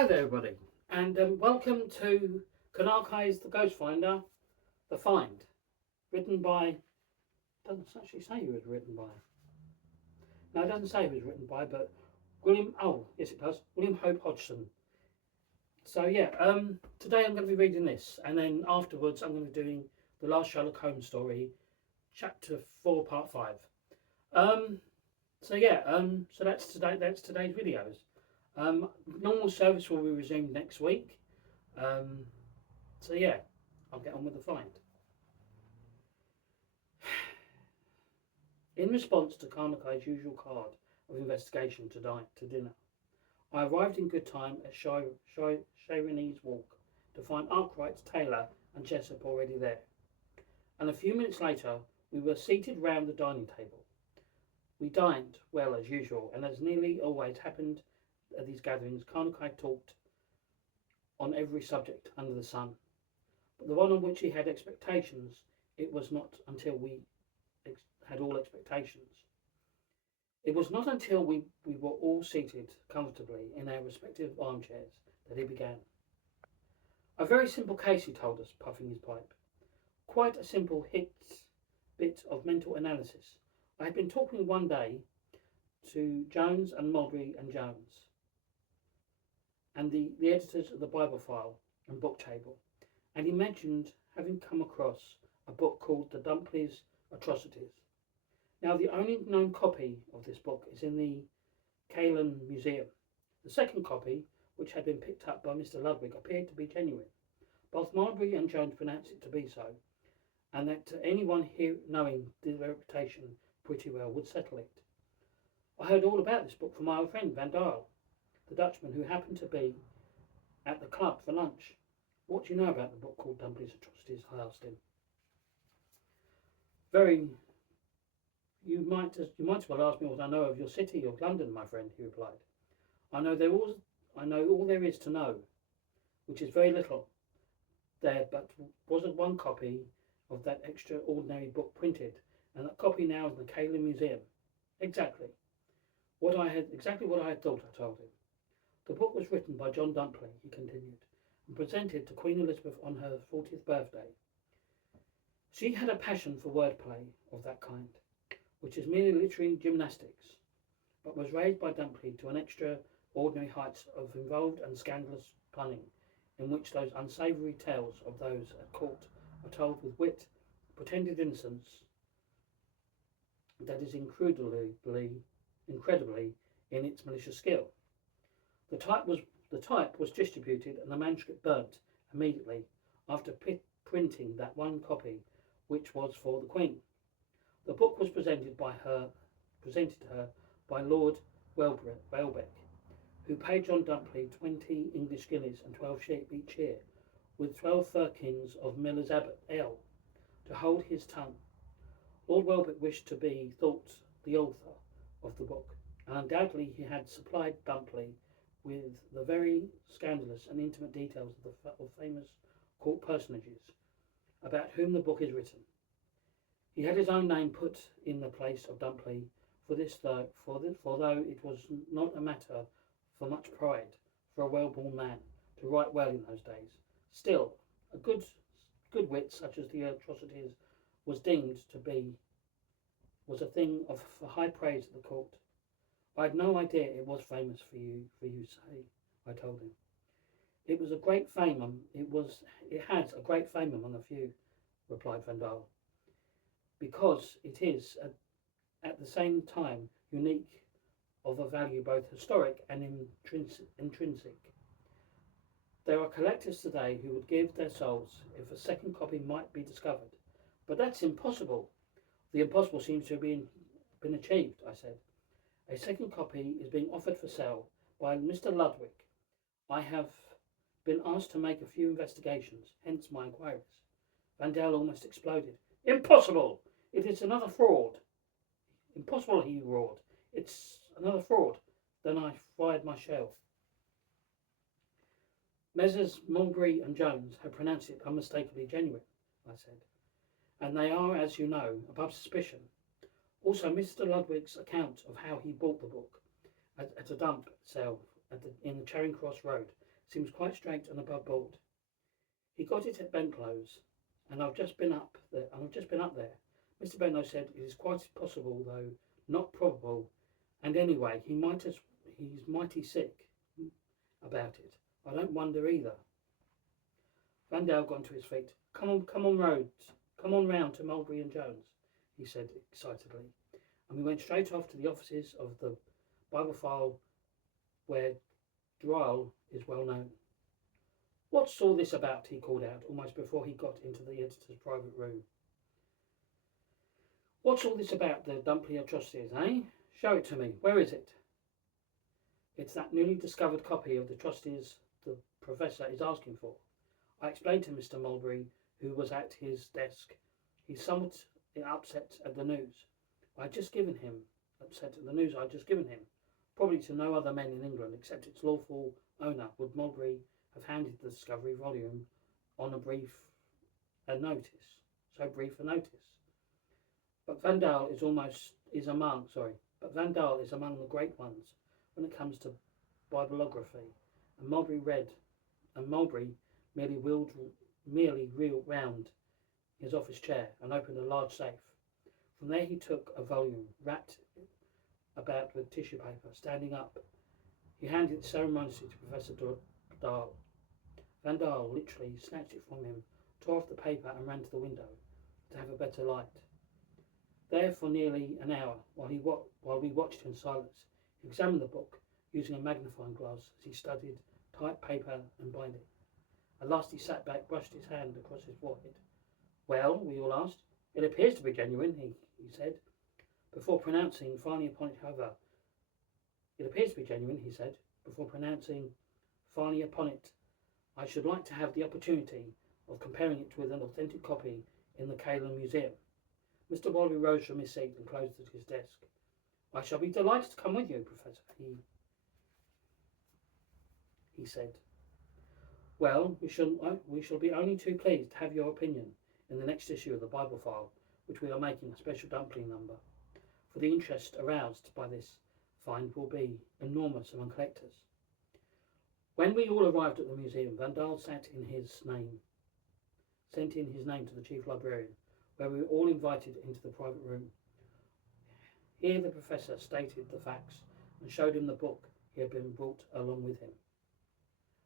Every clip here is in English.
Hello there, everybody, and welcome to Carnacki's The Ghost Finder, The Find, written by. Doesn't actually say who it was written by. No, it doesn't say who it was written by, but William. Oh, yes, it does. William Hope Hodgson. So yeah, today I'm going to be reading this, and then afterwards I'm going to be doing the last Sherlock Holmes story, Chapter 4, Part 5. Um, so that's today. That's today's videos. Normal service will be resumed next week. Um, so yeah, I'll get on with the find. In response to Carnacki's usual card of investigation to dinner, I arrived in good time at Shireen's Walk to find Arkwright's Taylor and Jessup already there. And a few minutes later, we were seated round the dining table. We dined well as usual, and as nearly always happened at these gatherings, Carnacki talked on every subject under the sun. But the one on which he had expectations, it was not until we had all expectations. It was not until we were all seated comfortably in our respective armchairs that he began. A very simple case, he told us, puffing his pipe. Quite a simple bit of mental analysis. I had been talking one day to Jones and Mulberry and Jones, and the editors of the Bible File and Book Table, and he mentioned having come across a book called The Dumpley's Atrocities. Now, the only known copy of this book is in the Caylin Museum. The second copy, which had been picked up by Mr. Ludwig, appeared to be genuine. Both Mulberry and Jones pronounced it to be so, and that anyone here knowing the reputation pretty well would settle it. I heard all about this book from my old friend Van Dale, the Dutchman who happened to be at the club for lunch. What do you know about the book called Dumpley's Atrocities? I asked him. You might as well ask me what I know of your city of London, my friend, he replied. I know all there is to know, which is very little. There but wasn't one copy of that extraordinary book printed, and that copy now is in the Caylin Museum. Exactly what I had thought, I told him. The book was written by John Dumpley, he continued, and presented to Queen Elizabeth on her 40th birthday. She had a passion for wordplay of that kind, which is merely literary gymnastics, but was raised by Dumpley to an extraordinary heights of involved and scandalous punning, in which those unsavoury tales of those at court are told with wit, pretended innocence, that is incredibly in its malicious skill. The type was distributed and the manuscript burnt immediately after printing that one copy, which was for the Queen. The book was presented to her by Lord Welbeck, who paid John Dumpley 20 English guineas and 12 sheep each year, with 12 firkins of Miller's Abbot ale, to hold his tongue. Lord Welbeck wished to be thought the author of the book, and undoubtedly he had supplied Dumpley with the very scandalous and intimate details of famous court personages about whom the book is written. He had his own name put in the place of Dumpley for though it was not a matter for much pride for a well-born man to write well in those days. Still, a good wit such as the Atrocities was deemed to be was a thing of high praise at the court. I had no idea it was famous for you say, I told him. It has a great fame among a few, replied Van Dale, because it is at the same time unique, of a value both historic and intrinsic. There are collectors today who would give their souls if a second copy might be discovered. But that's impossible. The impossible seems to have been achieved, I said. A second copy is being offered for sale by Mr. Ludwig. I have been asked to make a few investigations, hence my inquiries. Van Dale almost exploded. Impossible! It is another fraud. Impossible, he roared. It's another fraud. Then I fired my shell. Messrs. Mulberry and Jones have pronounced it unmistakably genuine, I said, and they are, as you know, above suspicion. Also, Mr. Ludwig's account of how he bought the book at a dump sale in the Charing Cross Road Seems quite straight and above board. He got it at Bentlow's, and I've just been up there. Mr. Benlow said it is quite possible, though not probable, and anyway, he's mighty sick about it. I don't wonder either. Vandale got to his feet. Come on, round to Mulberry and Jones, he said excitedly, and we went straight off to the offices of the Bibliophile, where Dryle is well known. What's all this about? He called out, almost before he got into the editor's private room. What's all this about the Dumpley atrocities, eh? Show it to me. Where is it? It's that newly discovered copy of the atrocities the Professor is asking for. I explained to Mr. Mulberry, who was at his desk. He's somewhat upset at the news I'd just given him. Probably to no other men in England except its lawful owner would Mulberry have handed the discovery volume on so brief a notice. But Vandal is among the great ones when it comes to bibliography, and Mulberry merely wheeled round his office chair and opened a large safe. From there he took a volume, wrapped about with tissue paper. Standing up, he handed it ceremoniously to Professor Dahl. Vandal literally snatched it from him, tore off the paper and ran to the window to have a better light. There for nearly an hour, while we watched in silence, he examined the book using a magnifying glass as he studied type, paper and binding. At last he sat back, brushed his hand across his forehead. Well, we all asked. It appears to be genuine, he said, before pronouncing finally upon it, however. I should like to have the opportunity of comparing it with an authentic copy in the Calum Museum. Mr. Mulberry rose from his seat and closed at his desk. I shall be delighted to come with you, Professor, he said. Well, we shall be only too pleased to have your opinion in the next issue of the Bibliophile, which we are making a special dumpling number. For the interest aroused by this find will be enormous among collectors. When we all arrived at the museum, Vandal sent in his name to the chief librarian, where we were all invited into the private room. Here the professor stated the facts and showed him the book he had been brought along with him.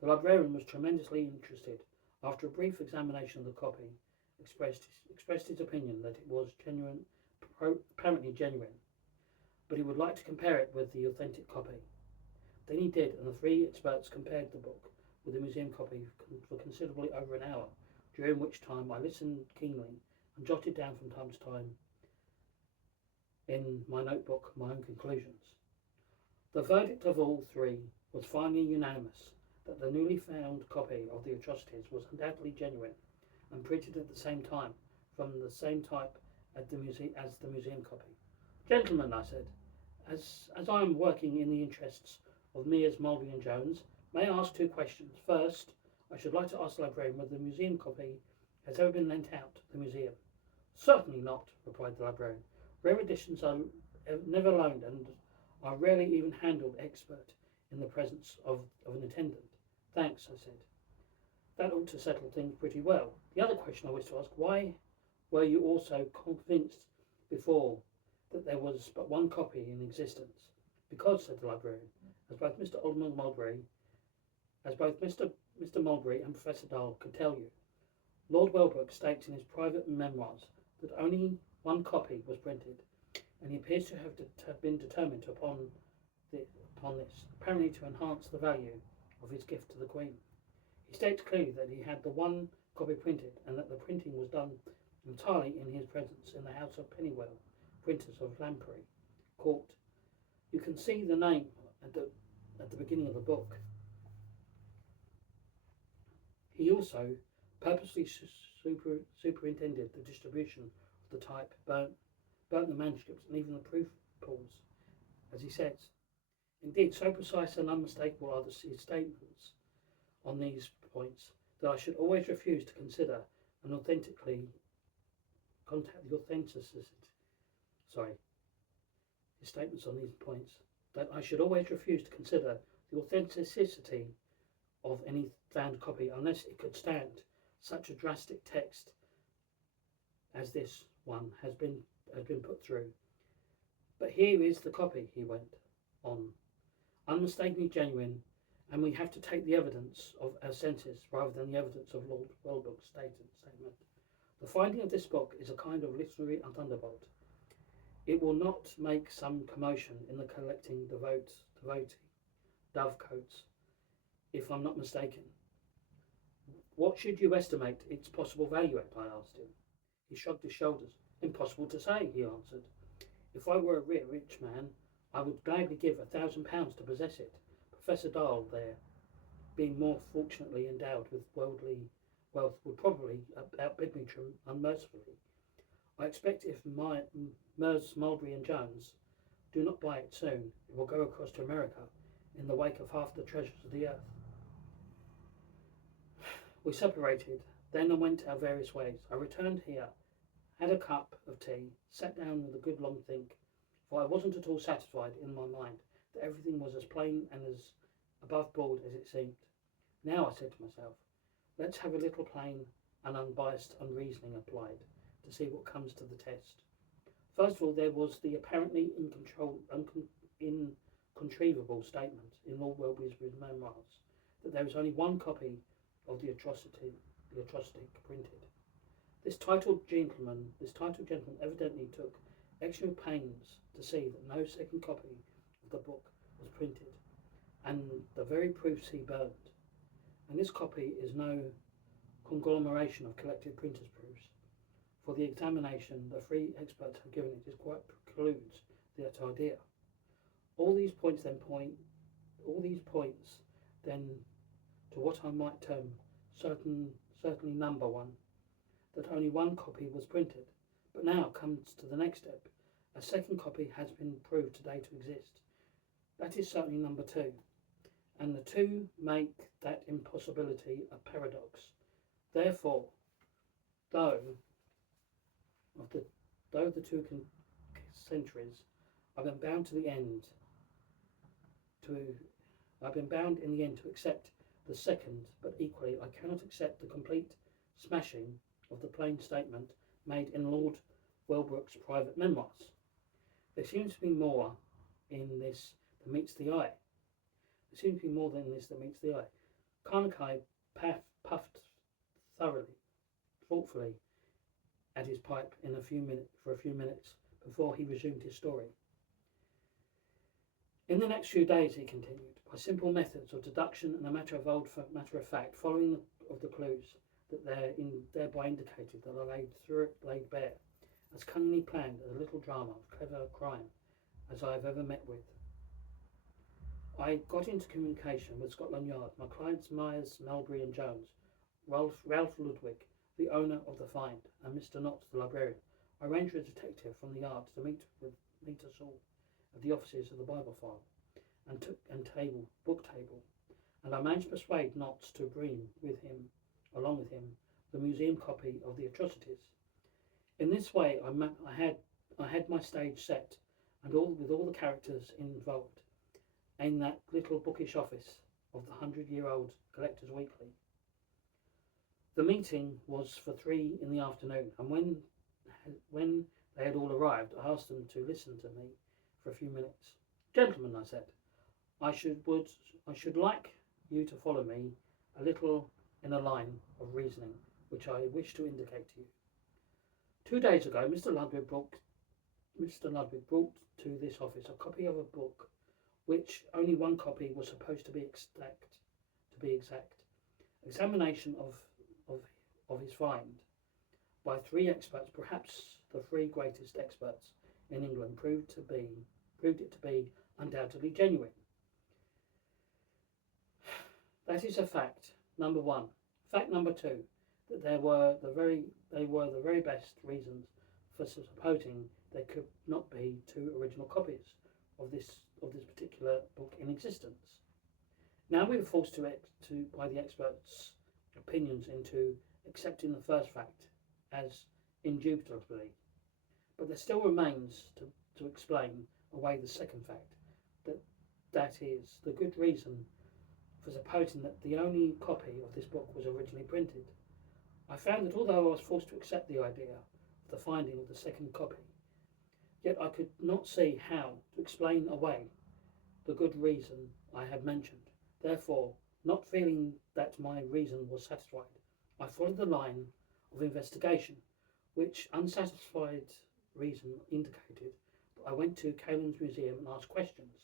The librarian was tremendously interested. After a brief examination of the copy, expressed his opinion that it was apparently genuine, but he would like to compare it with the authentic copy. Then he did, and the three experts compared the book with the museum copy for considerably over an hour, during which time I listened keenly and jotted down from time to time in my notebook my own conclusions. The verdict of all three was finally unanimous that the newly found copy of the atrocities was undoubtedly genuine and printed at the same time from the same type as the museum copy. Gentlemen, I said, as I am working in the interests of me as Mulberry and Jones, may I ask two questions? First, I should like to ask the librarian whether the museum copy has ever been lent out to the museum. Certainly not, replied the librarian. Rare editions are never loaned and are rarely even handled expert in the presence of an attendant. Thanks, I said. That ought to settle things pretty well. The other question I wish to ask, why were you also convinced before that there was but one copy in existence? Because, said the librarian, as both Mr. Mulberry and Professor Dahl could tell you, Lord Welbrook states in his private memoirs that only one copy was printed, and he appears to have been determined upon this, apparently to enhance the value of his gift to the Queen. He states clearly that he had the one copy printed, and that the printing was done entirely in his presence in the house of Pennywell, printers of Lamprey Court. You can see the name at the beginning of the book. He also purposely superintended the distribution of the type, burnt the manuscripts, and even the proof pulls, as he says. Indeed, so precise and unmistakable are his statements on these points that I should always refuse to consider an his statements on these points, that I should always refuse to consider the authenticity of any found copy unless it could stand such a drastic text as this one has been put through. But here is the copy, he went on, unmistakably genuine, and we have to take the evidence of our senses rather than the evidence of Lord Welbeck's statement. The finding of this book is a kind of literary thunderbolt. It will not make some commotion in the collecting dovecotes, if I'm not mistaken. What should you estimate its possible value at? I asked him. He shrugged his shoulders. Impossible to say, he answered. If I were a rich man, I would gladly give £1,000 to possess it. Professor Dahl, there, being more fortunately endowed with worldly wealth, would probably outbid me unmercifully. I expect if Mers, Mulberry and Jones do not buy it soon, it will go across to America in the wake of half the treasures of the earth. We separated, then and went our various ways. I returned here, had a cup of tea, sat down with a good long think, for I wasn't at all satisfied in my mind that everything was as plain and as above board as it seemed. Now, I said to myself, let's have a little plain and unbiased unreasoning applied to see what comes to the test. First of all, there was the apparently inconceivable statement in Lord Welby's memoirs that there was only one copy of the atrocity printed. This titled gentleman evidently took extra pains to see that no second copy of the book was printed, and the very proofs he burned. And this copy is no conglomeration of collected printers' proofs. For the examination the three experts have given it quite precludes that idea. All these points then to what I might term certainly number one, that only one copy was printed. But now comes to the next step. A second copy has been proved today to exist. That is certainly number two. And the two make that impossibility a paradox. Therefore, though the two centuries, I've been bound in the end to accept the second, but equally I cannot accept the complete smashing of the plain statement made in Lord Welbeck's private memoirs. There seems to be more in this than meets the eye. Carnacki puffed thoughtfully at his pipe for a few minutes before he resumed his story. In the next few days, he continued, by simple methods of deduction and a matter of fact, following of the clues that thereby indicated that I laid bare, as cunningly planned as a little drama of clever crime as I have ever met with. I got into communication with Scotland Yard, my clients Myers, Mulberry and Jones, Ralph Ludwig, the owner of the find, and Mr. Knott, the librarian. I arranged with a detective from the yard to meet us all at the offices of the Bible file book table, and I managed to persuade Knott to bring along with him, the museum copy of the atrocities. In this way, I had my stage set, and with all the characters involved, in that little bookish office of the 100-year-old Collectors Weekly. The meeting was for 3 in the afternoon, and when they had all arrived, I asked them to listen to me for a few minutes. Gentlemen, I said, I should like you to follow me a little in a line of reasoning which I wish to indicate to you. 2 days ago, Mr. Ludwig brought to this office a copy of a book which only one copy was supposed to be exact. Examination of his find by 3 experts, perhaps the 3 greatest experts in England, proved it to be undoubtedly genuine. That is a fact number 1. Fact number 2, that they were the very best reasons for supposing there could not be 2 original copies of this particular book in existence. Now we were forced by the experts' opinions into accepting the first fact as indubitably, but there still remains to explain away the second fact, that is the good reason for supposing that the only copy of this book was originally printed. I found that although I was forced to accept the idea of the finding of the second copy, yet I could not see how to explain away the good reason I had mentioned. Therefore, not feeling that my reason was satisfied, I followed the line of investigation, which unsatisfied reason indicated that I went to Kalen's museum and asked questions.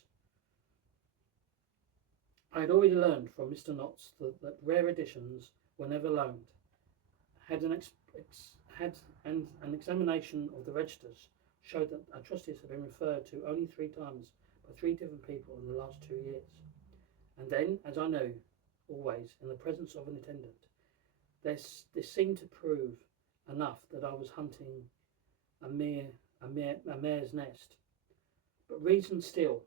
I had already learned from Mr. Knotts that rare editions were never loaned. An examination of the registers showed that atrocities had been referred to only 3 times by 3 different people in the last 2 years. And then, as I knew, always in the presence of an attendant, this seemed to prove enough that I was hunting a mare's nest. But reason still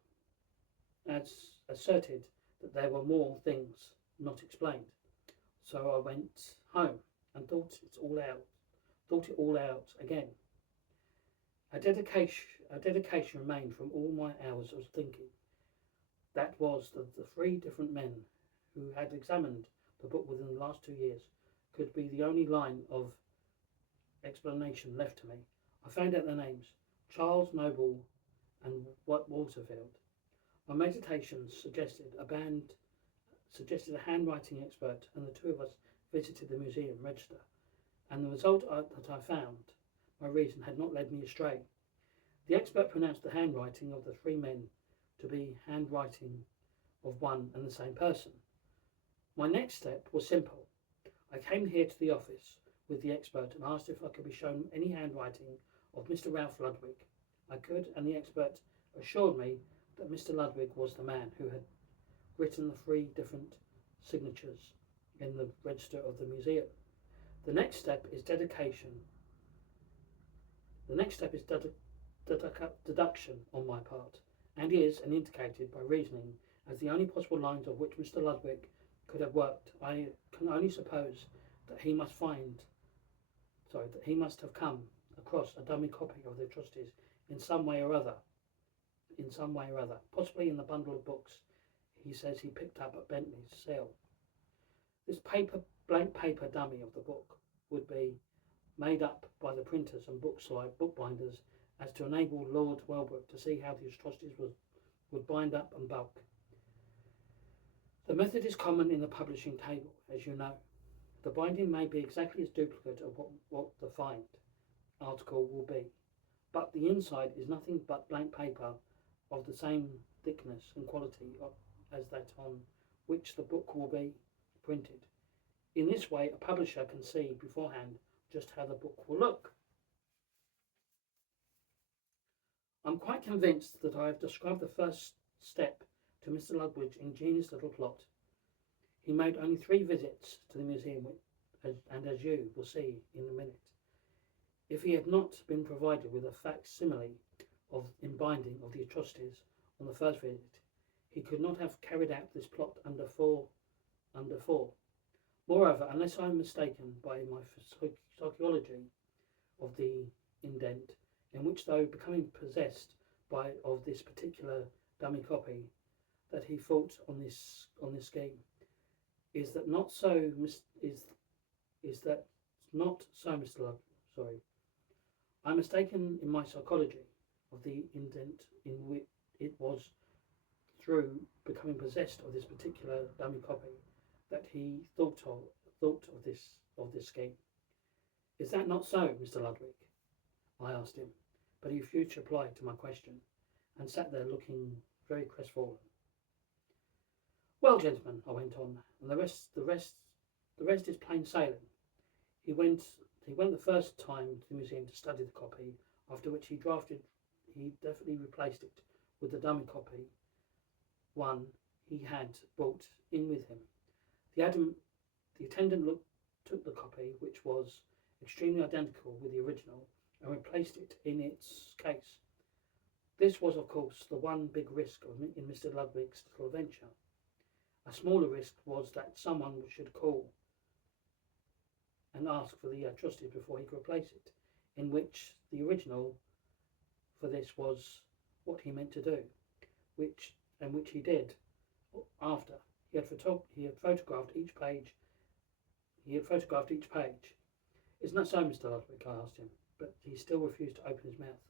asserted that there were more things not explained. So I went home and thought it all out again. A dedication remained from all my hours of thinking. That was that the 3 different men who had examined the book within the last 2 years could be the only line of explanation left to me. I found out their names: Charles Noble and Waterfield. My meditations suggested a handwriting expert, and the 2 of us visited the museum register. And the result that I found, my reason had not led me astray. The expert pronounced the handwriting of the 3 men to be handwriting of one and the same person. My next step was simple. I came here to the office with the expert and asked if I could be shown any handwriting of Mr. Ralph Ludwig. I could, and the expert assured me that Mr. Ludwig was the man who had written the 3 different signatures in the register of the museum. The next step is deduction on my part, and is indicated by reasoning as the only possible lines of which Mr. Ludwig could have worked. I can only suppose that he must have come across a dummy copy of the atrocities in some way or other, possibly in the bundle of books he says he picked up at Bentley's sale. This blank paper dummy of the book would be made up by the printers and bookbinders as to enable Lord Welbrook to see how the atrocities would bind up and bulk. The method is common in the publishing table, as you know. The binding may be exactly as duplicate of what the find article will be, but the inside is nothing but blank paper of the same thickness and quality as that on which the book will be printed. In this way, a publisher can see beforehand just how the book will look. I'm quite convinced that I have described the first step to Mr. Ludwig's ingenious little plot. He made only 3 visits to the museum, and as you will see in a minute, if he had not been provided with a facsimile in binding of the atrocities on the first visit, he could not have carried out this plot under four. Moreover, unless I am mistaken by my psychology of the indent, in which, though becoming possessed of this particular dummy copy, that he thought on this scheme, is that not so, Mr. Ludwig? Sorry, I'm mistaken in my psychology of the indent, in which it was through becoming possessed of this particular dummy copy that he thought of this scheme. Is that not so, Mr. Ludwig? I asked him, but he refused to reply to my question, and sat there looking very crestfallen. Well, gentlemen, I went on, and the rest is plain sailing. He went the first time to the museum to study the copy, after which he definitely replaced it with the dummy copy, one he had brought in with him. The attendant took the copy, which was extremely identical with the original, and replaced it in its case. This was, of course, the one big risk in Mr. Ludwig's little venture. A smaller risk was that someone should call and ask for the atrocity before he could replace it, in which the original for this was what he meant to do, which he did after He had photographed each page. Isn't that so, Mr. Ludwig? I asked him, but he still refused to open his mouth.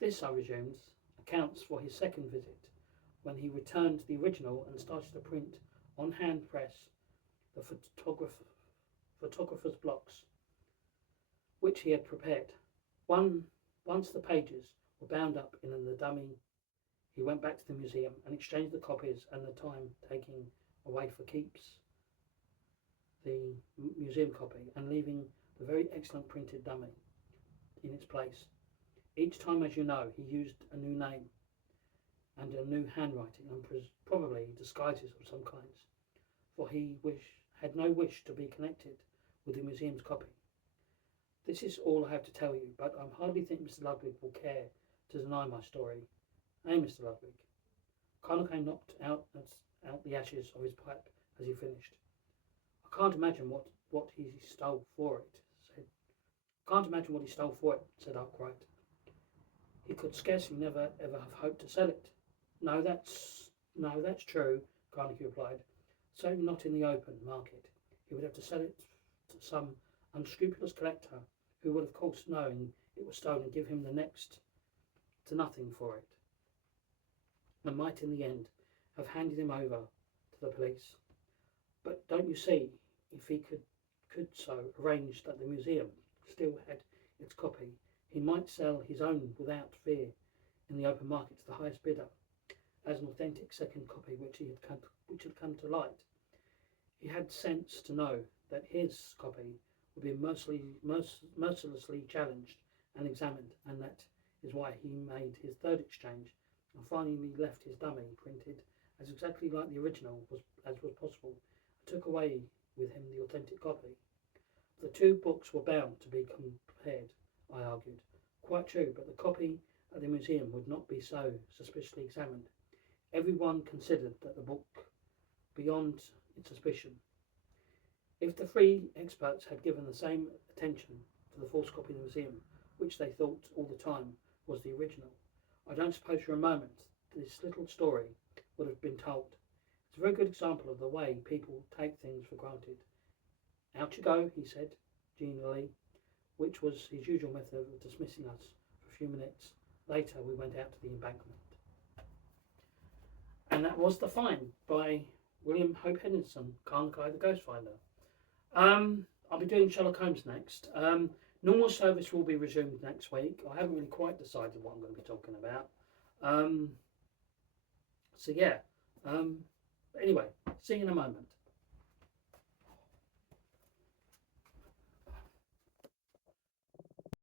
This, I resumed, accounts for his second visit, when he returned the original and started to print on hand press the photographer's blocks, which he had prepared. Once the pages were bound up in the dummy, he went back to the museum and exchanged the copies and the time taking away for keeps the museum copy and leaving the very excellent printed dummy in its place. Each time, as you know, he used a new name and a new handwriting and probably disguises of some kinds, for he had no wish to be connected with the museum's copy. This is all I have to tell you, but I hardly think Mr. Ludwig will care to deny my story. Eh, Mr. Ludwig? Carnacki knocked out the ashes of his pipe as he finished. I can't imagine what he stole for it, said Arkwright. He could scarcely never ever have hoped to sell it. No, that's true, Carnacki replied. Certainly not in the open market. He would have to sell it to some unscrupulous collector who would, of course, knowing it was stolen, give him the next to nothing for it, and might in the end have handed him over to the police. But don't you see, if he could so arrange that the museum still had its copy, he might sell his own without fear in the open market to the highest bidder, as an authentic second copy which had come to light. He had sense to know that his copy would be mercilessly challenged and examined, and that is why he made his third exchange and finally left his dummy printed as exactly like the original as was possible, and took away with him the authentic copy. The two books were bound to be compared, I argued. Quite true, but the copy at the museum would not be so suspiciously examined. Everyone considered that the book beyond its suspicion. If the three experts had given the same attention to the false copy in the museum, which they thought all the time was the original, I don't suppose for a moment this little story would have been told. It's a very good example of the way people take things for granted. Out you go, he said genially, which was his usual method of dismissing us for a few minutes. Later we went out to the embankment. And that was The Find by William Hope Henderson, Carnacki the Ghost Finder. I'll be doing Sherlock Holmes next. Normal service will be resumed next week. I haven't really quite decided what I'm going to be talking about. So yeah. Anyway, see you in a moment.